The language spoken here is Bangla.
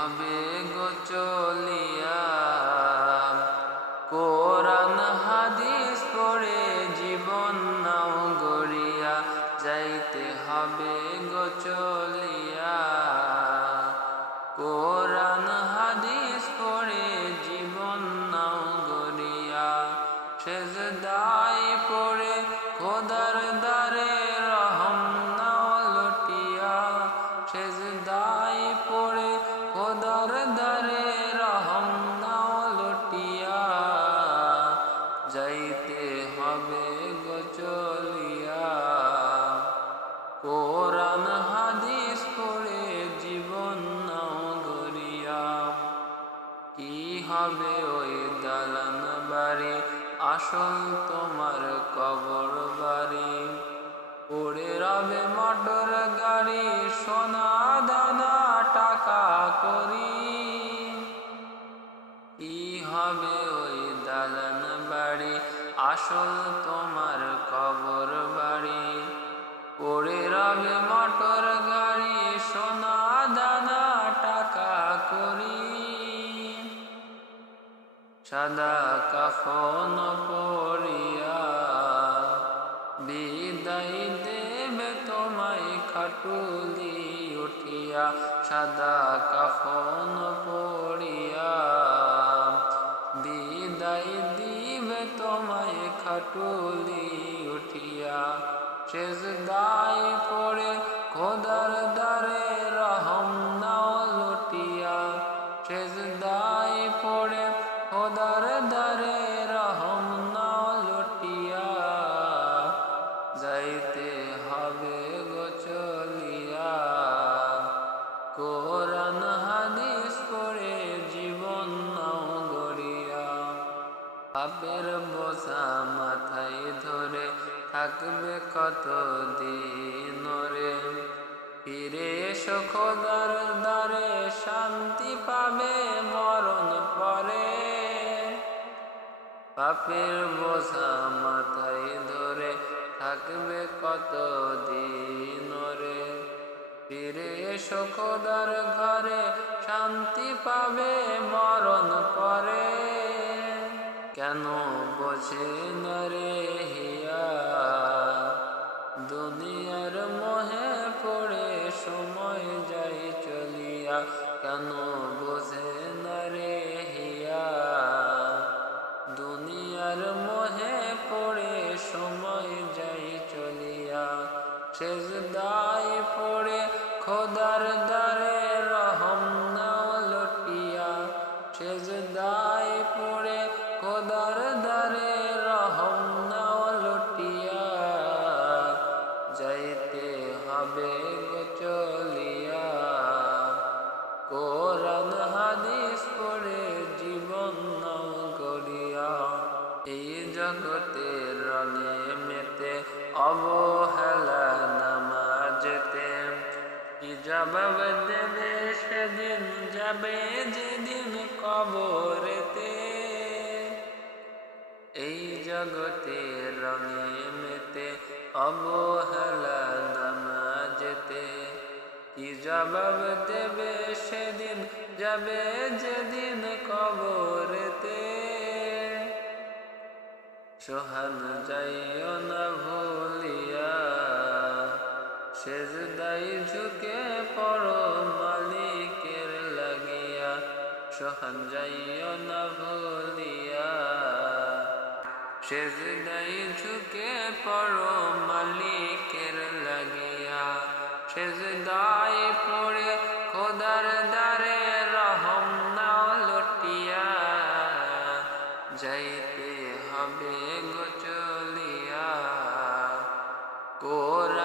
হবে গো চলিয়া। কোরআন হাদিস পড়ে জীবন নাও গড়িয়া, যাইতে হবে গো চলিয়া। কোরআন হাদিস পড়ে জীবন নাও গড়িয়া, সেজদায় পড়ে খোদার দ্বারে রহম নাও লুটিয়া। সেজদায় পড়ে খোদার দ্বারে রহম নাও লুটিয়া, যাইতে হবে গো চলিয়া। কোরআন হাদিস পড়ে জীবন নাও গড়িয়া। কি হবে ওই দালান বাড়ি, আসল তোমার কবর বাড়ি। পড়ে রবে মোটর গাড়ি, সোনা দানা টাকা করি। কি হবে ওই দালান বাড়ি, আসল তোমার কবর বাড়ি। পড়ে রবে মোটর গাড়ি, সোনা দানা টাকা করি। সাদা কাফন পরিয়া বিদায় দেবে তোমায় খাটুলি উঠিয়া। সাদা কাফন পরিয়া বিদায় দিবে তোমায় খাটুলি উঠিয়া। সেজদায় পড়ে খোদার দ্বারে রহম নাও লুটিয়া। সেজদায় পড়ে খোদার দ্বারে রহম নাও লুটিয়া, যাইতে হবে গো চলিয়া। কোরআন হাদিস পড়ে জীবন নাও গড়িয়া। পাপের বোঝা মাথায় ধরে থাকবে কত দিন রে। ফিরে এসো খোদার দ্বারে, শান্তি পাবে মরণ পরে। পাপের বোঝা মাথায় ধরে থাকবে কত দিন রে। ফিরে এসো খোদার ঘরে, শান্তি পাবে মরণ পরে। কেন বোঝে না রে হিয়া, দুনিয়ার মোহে পড়ে সময় যায় চলিয়া। কেন বোঝে না রে হিয়া, দুনিয়ার মোহে পড়ে সময় যায় চলিয়া। সেজদায় পড়ে খোদার দ্বারে রহম নাও লুটিয়া। সেজদায় পড়ে খোদার দ্বারে রহম নাও লুটিয়া, যাইতে হবে গো চলিয়া। কোরআন হাদিস পড়ে জীবন নাও গড়িয়া। এই জগতের রঙে মেতে অবহেলা নামাজেতে, কি জবাব দেবে সেদিন যাবে যেদিন কবরেতে। এই জগতের রঙে মেতে অবহেলা নামাজেতে, কি জবাব দেবে সেদিন যাবে যেদিন কবরেতে। সোহান যাইও না ভুলিয়া, সেজদায় ঝুঁকে পড়ো মালিকের লাগিয়া। সোহান যাইও না ভুলিয়া, সেজদায় ঝুঁকে পড়ো মালিকের লাগিয়া। সেজদায় পড়ে খোদার দ্বারে রহম নাও লুটিয়া, যাইতে হবে গো চলিয়া। কোরআন